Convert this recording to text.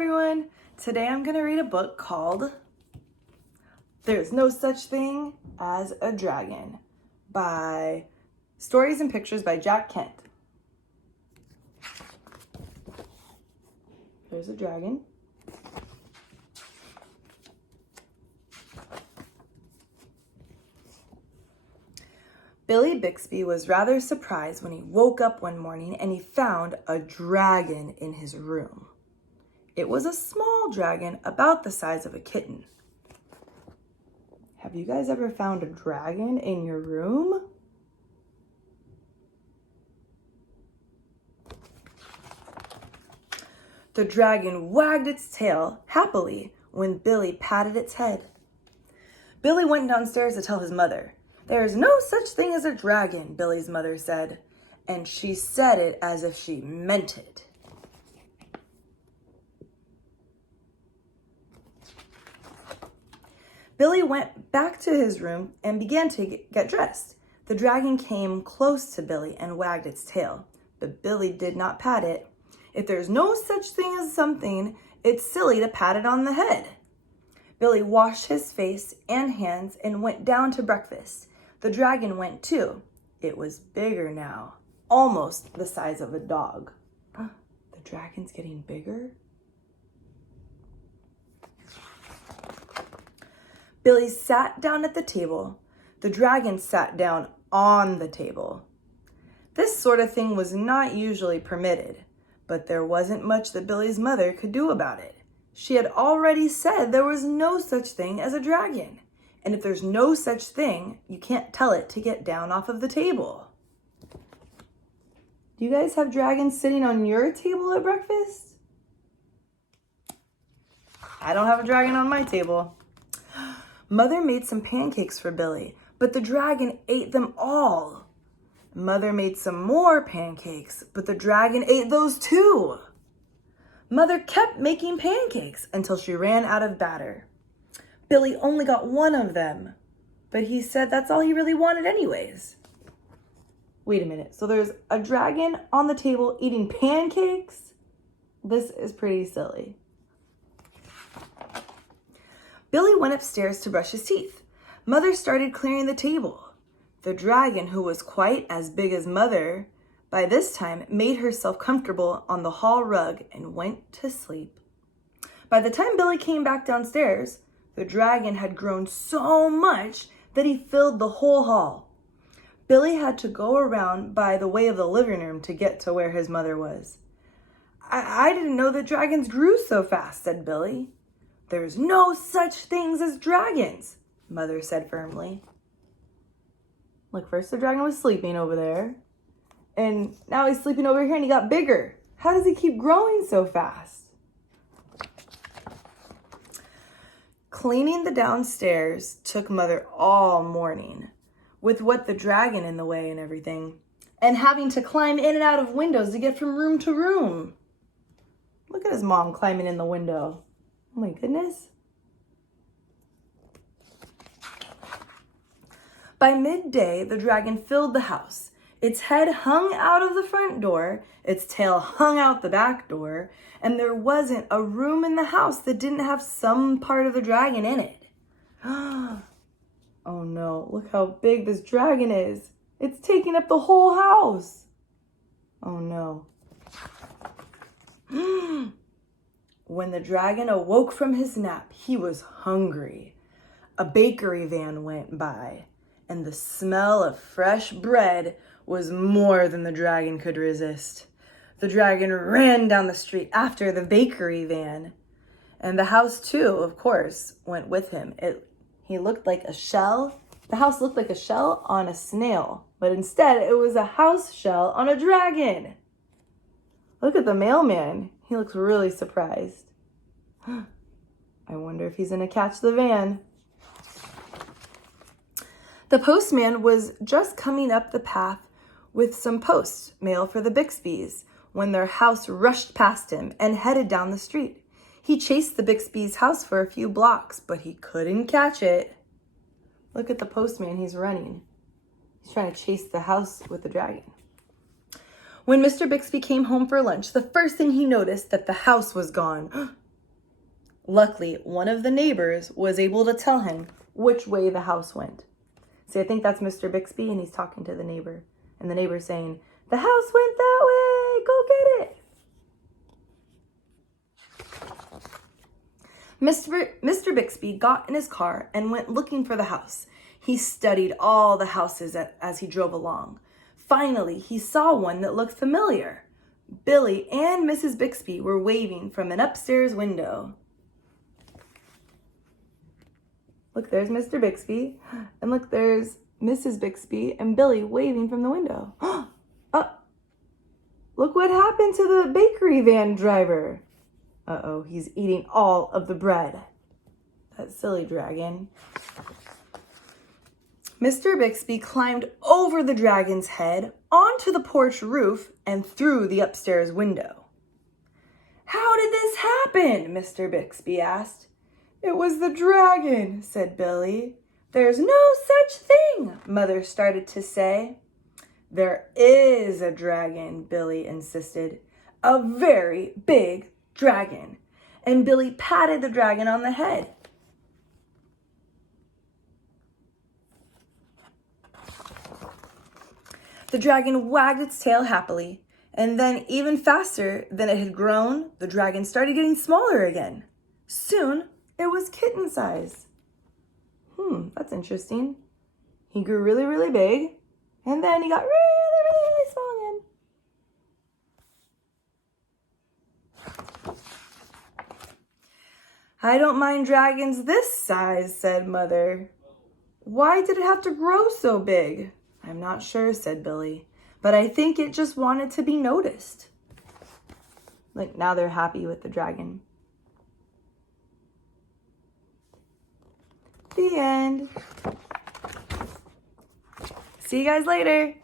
everyone! Today I'm going to read a book called There's No Such Thing as a Dragon by Stories and Pictures by Jack Kent. There's a dragon. Billy Bixby was rather surprised when he woke up one morning and he found a dragon in his room. It was a small dragon about the size of a kitten. Have you guys ever found a dragon in your room? The dragon wagged its tail happily when Billy patted its head. Billy went downstairs to tell his mother. "There's no such thing as a dragon," Billy's mother said, and she said it as if she meant it. Billy went back to his room and began to get dressed. The dragon came close to Billy and wagged its tail, but Billy did not pat it. If there's no such thing as something, it's silly to pat it on the head. Billy washed his face and hands and went down to breakfast. The dragon went too. It was bigger now, almost the size of a dog. The dragon's getting bigger? Billy sat down at the table. The dragon sat down on the table. This sort of thing was not usually permitted, but there wasn't much that Billy's mother could do about it. She had already said there was no such thing as a dragon. And if there's no such thing, you can't tell it to get down off of the table. Do you guys have dragons sitting on your table at breakfast? I don't have a dragon on my table. Mother made some pancakes for Billy, but the dragon ate them all. Mother made some more pancakes, but the dragon ate those too. Mother kept making pancakes until she ran out of batter. Billy only got one of them, but he said that's all he really wanted anyways. Wait a minute, so there's a dragon on the table eating pancakes? This is pretty silly. Billy went upstairs to brush his teeth. Mother started clearing the table. The dragon, who was quite as big as Mother, by this time made herself comfortable on the hall rug and went to sleep. By the time Billy came back downstairs, the dragon had grown so much that he filled the whole hall. Billy had to go around by the way of the living room to get to where his mother was. I didn't know that dragons grew so fast," said Billy. "There's no such things as dragons," Mother said firmly. Look, first the dragon was sleeping over there, and now he's sleeping over here and he got bigger. How does he keep growing so fast? Cleaning the downstairs took Mother all morning, with what the dragon in the way and everything, and having to climb in and out of windows to get from room to room. Look at his mom climbing in the window. Oh my goodness. By midday, the dragon filled the house. Its head hung out of the front door, its tail hung out the back door, and there wasn't a room in the house that didn't have some part of the dragon in it. Oh no, look how big this dragon is. It's taking up the whole house. Oh no. When the dragon awoke from his nap, he was hungry. A bakery van went by, and the smell of fresh bread was more than the dragon could resist. The dragon ran down the street after the bakery van, and the house too, of course, went with him. He looked like a shell. The house looked like a shell on a snail, but instead it was a house shell on a dragon. Look at the mailman. He looks really surprised. I wonder if he's gonna catch the van. The postman was just coming up the path with some post mail for the Bixbys when their house rushed past him and headed down the street. He chased the Bixbys' house for a few blocks, but he couldn't catch it. Look at the postman, he's running. He's trying to chase the house with the dragon. When Mr. Bixby came home for lunch, the first thing he noticed that the house was gone. Luckily, one of the neighbors was able to tell him which way the house went. See, I think that's Mr. Bixby, and he's talking to the neighbor. And the neighbor's saying, "The house went that way, go get it." Mr. Bixby got in his car and went looking for the house. He studied all the houses as he drove along. Finally, he saw one that looked familiar. Billy and Mrs. Bixby were waving from an upstairs window. Look, there's Mr. Bixby, and look, there's Mrs. Bixby and Billy waving from the window. Look what happened to the bakery van driver. Uh-oh, he's eating all of the bread. That silly dragon. Mr. Bixby climbed over the dragon's head, onto the porch roof, and through the upstairs window. "How did this happen?" Mr. Bixby asked. "It was the dragon," said Billy. "There's no such thing," Mother started to say. "There is a dragon," Billy insisted. "A very big dragon." And Billy patted the dragon on the head. The dragon wagged its tail happily, and then even faster than it had grown, the dragon started getting smaller again. Soon, it was kitten size. That's interesting. He grew really, really big, and then he got really, really, really small again. "I don't mind dragons this size," said Mother. "Why did it have to grow so big?" "I'm not sure," said Billy, "but I think it just wanted to be noticed." Like, now they're happy with the dragon. The end. See you guys later.